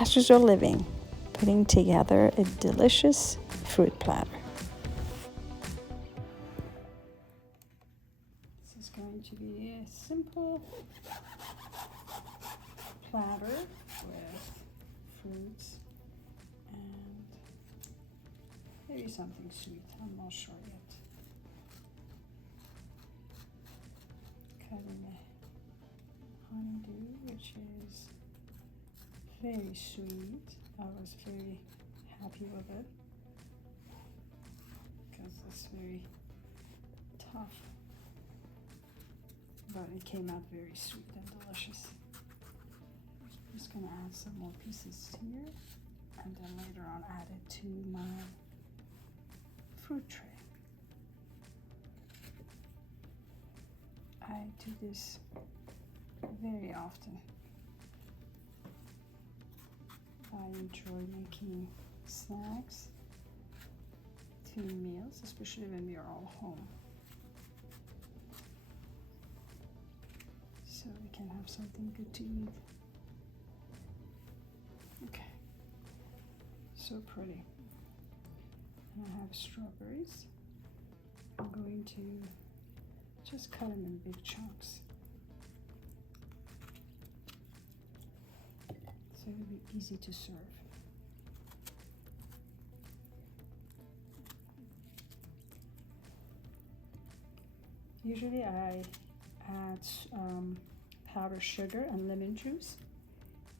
masters of living, putting together a delicious fruit platter. This is going to be a simple platter with fruits and maybe something sweet. I'm not sure yet. Cutting a honeydew, which is very sweet. I was very happy with it because it's very tough, but it came out very sweet and delicious. I'm just gonna add some more pieces here and then later on add it to my fruit tray. I do this very often. I enjoy making snacks between meals, especially when we are all home. So we can have something good to eat. Okay, so pretty. And I have strawberries. I'm going to just cut them in big chunks. So it'll be easy to serve. Usually I add powdered sugar and lemon juice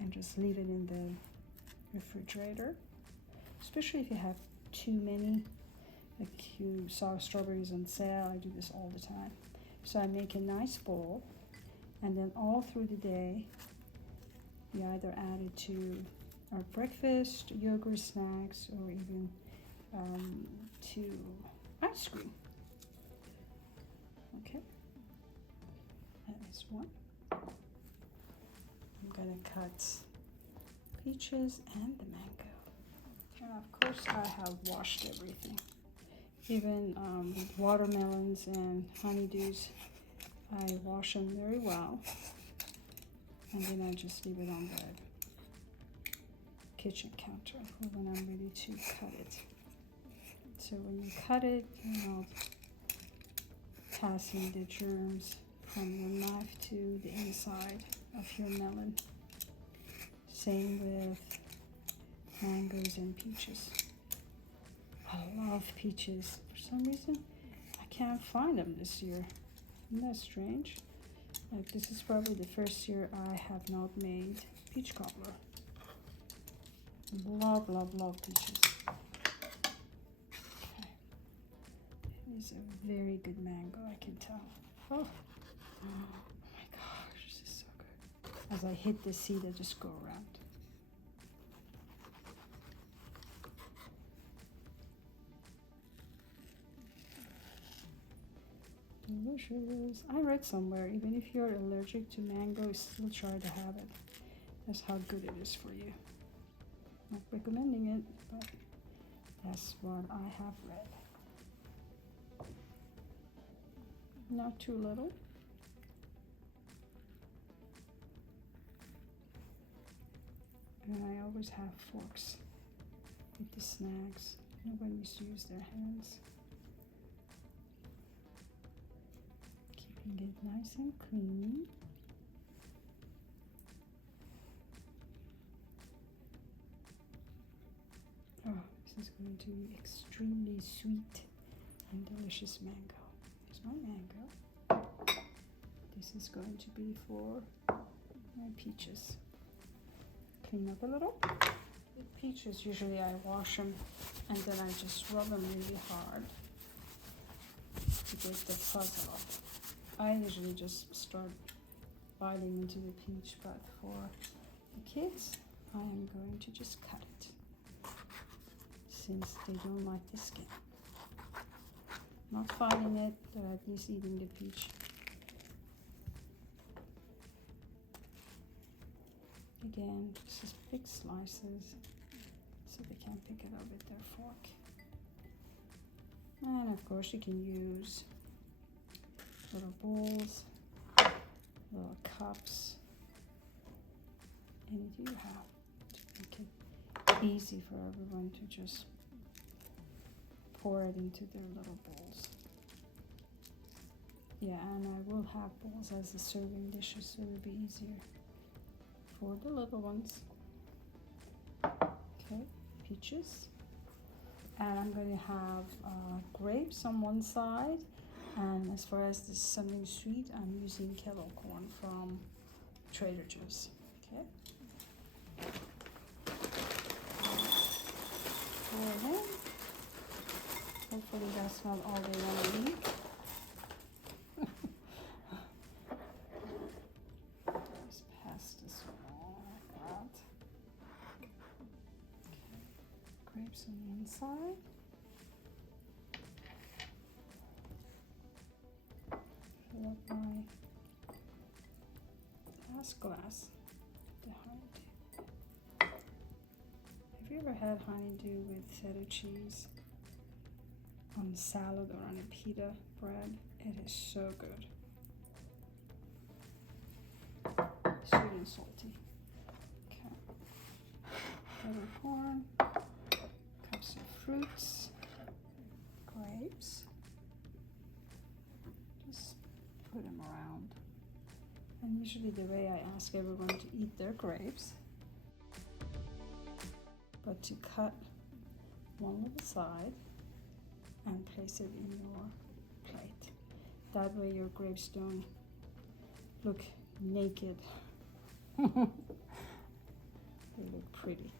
and just leave it in the refrigerator, especially if you have too many, like you saw strawberries on sale. I do this all the time. So I make a nice bowl, and then all through the day we either add it to our breakfast, yogurt snacks, or even to ice cream. Okay, that is one. I'm gonna cut peaches and the mango. And of course I have washed everything. Even with watermelons and honeydews, I wash them very well. And then I just leave it on the kitchen counter for when I'm ready to cut it. So when you cut it, you're not passing the germs from your knife to the inside of your melon. Same with mangoes and peaches. I love peaches. For some reason, I can't find them this year. Isn't that strange? Like, this is probably the first year I have not made peach cobbler. Love, love, love peaches. Okay. It is a very good mango, I can tell. Oh my gosh, this is so good. As I hit the seed, I just go around. Delicious. I read somewhere, even if you're allergic to mango, still try to have it. That's how good it is for you. Not recommending it, but that's what I have read. Not too little. And I always have forks with the snacks. Nobody used to use their hands. Keeping it nice and clean. Oh, this is going to be extremely sweet and delicious mango. Here's my mango. This is going to be for my peaches. Clean up a little. With peaches, usually I wash them and then I just rub them really hard to get the fuzz off. I usually just start biting into the peach, but for the kids, I am going to just cut it since they don't like the skin. Not fighting it, but at least eating the peach. Again, just big slices so they can pick it up with their fork. And of course you can use little bowls, little cups, anything you have to make easy for everyone to just pour it into their little bowls. Yeah, and I will have bowls as the serving dishes, so it'll be easier for the little ones. Okay, peaches. And I'm going to have grapes on one side, and as far as this something sweet, I'm using kettle corn from Trader Joe's. Okay. Pour it in. Hopefully that's not all they want to eat. Just pass this along like that. Okay. Grapes on the inside. Fill up my last glass. The honeydew. Have you ever had honeydew with feta cheese on salad or on a pita bread? It is so good. Sweet and salty. Okay. Butter corn. Cups of fruits. Grapes. Just put them around. And usually the way I ask everyone to eat their grapes, but to cut one little side and place it in your plate. That way your grapes don't look naked. They look pretty.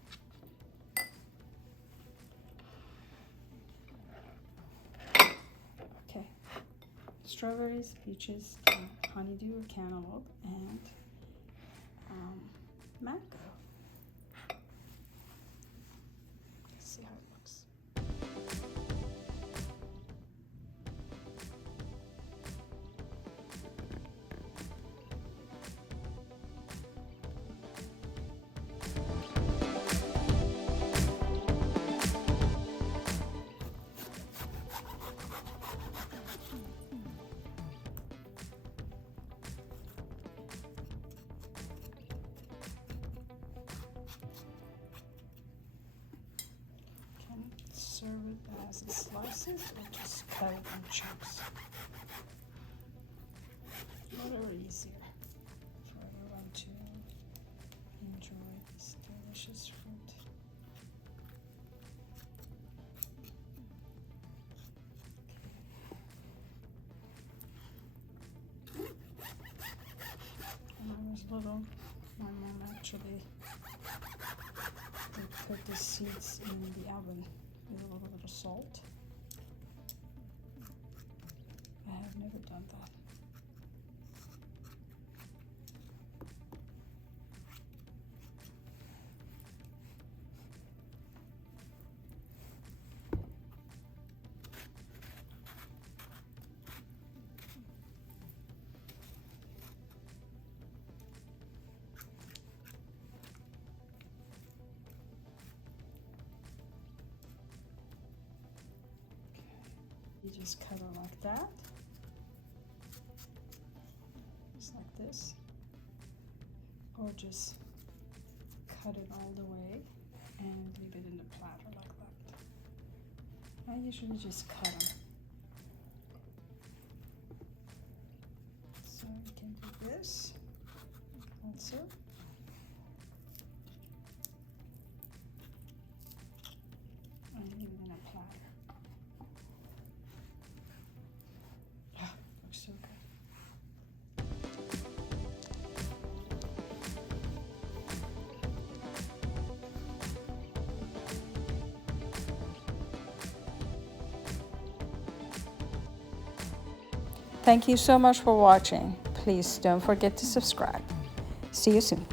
Okay. Strawberries, peaches, honeydew or cantaloupe, and mango. Let's see how it looks. Serve it as it slices or just cut it in chunks. Whatever easier for everyone to enjoy this delicious fruit. When I was little, my mom actually would put the seeds in the oven with a little bit of salt. I have never done that. You just cut it like that, just like this, or just cut it all the way and leave it in the platter like that. I usually just cut them. So you can do this also. And leave it in a platter. So good. Thank you so much for watching. Please don't forget to subscribe. See you soon.